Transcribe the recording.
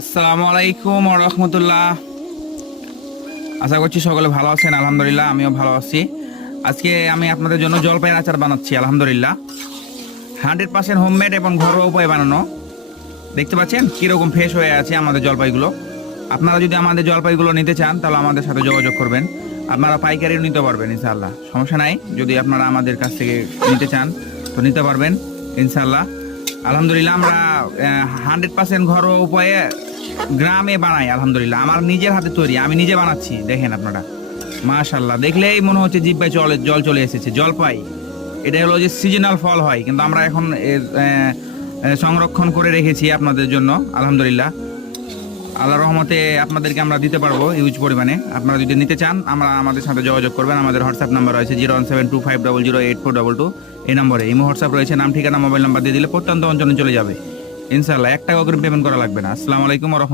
আসসালামু আলাইকুম ওয়া রাহমাতুল্লাহ। আশা করছি সকলে ভালো আছেন। আলহামদুলিল্লাহ আমিও ভালো আছি। আজকে আমি আপনাদের জন্য জলপাইয়ের আচার বানাচ্ছি। আলহামদুলিল্লাহ 100% হোমমেড এবং ঘরোয়া উপায়ে বানানো। দেখতে পাচ্ছেন কীরকম ফ্রেশ হয়ে আছে আমাদের জলপাইগুলো। আপনারা যদি আমাদের জলপাইগুলো নিতে চান তাহলে আমাদের সাথে যোগাযোগ করবেন। আপনারা পাইকারিও নিতে পারবেন ইনশাআল্লাহ, সমস্যা নাই। যদি আপনারা আমাদের কাছ থেকে নিতে চান তো নিতে পারবেন ইনশাআল্লাহ। আলহামদুলিল্লাহ আমরা 100% ঘরোয়া উপায়ে গ্রামে বানাই। আলহামদুলিল্লাহ আমার নিজের হাতে তৈরি, আমি নিজে বানাচ্ছি। দেখেন আপনারা, মাশাআল্লাহ, দেখলেই মনে হচ্ছে জিহ্বায় জল চলে এসেছে। জলপাই এটা হলো যে সিজনাল ফল হয়, কিন্তু আমরা এখন সংরক্ষণ করে রেখেছি আপনাদের জন্য। আলহামদুলিল্লাহ আল্লাহর রহমতে আপনাদেরকে আমরা দিতে পারবো হিউজ পরিমাণে। আপনারা যদি নিতে চান আমাদের সাথে যোগাযোগ করবেন। আমাদের হোয়াটসঅ্যাপ নাম্বার রয়েছে 01725008422। এই নম্বরে ইমো হোয়াটসঅ্যাপ রয়েছে। নাম, ঠিকানা, মোবাইল নাম্বার দিয়ে দিলে প্রত্যন্ত অঞ্চলে চলে যাবে ইনশাআল্লাহ। 1 টাকা করে পেমেন্ট করা লাগবে না। আসসালামু আলাইকুম ওয়া রাহমাতুল্লাহ।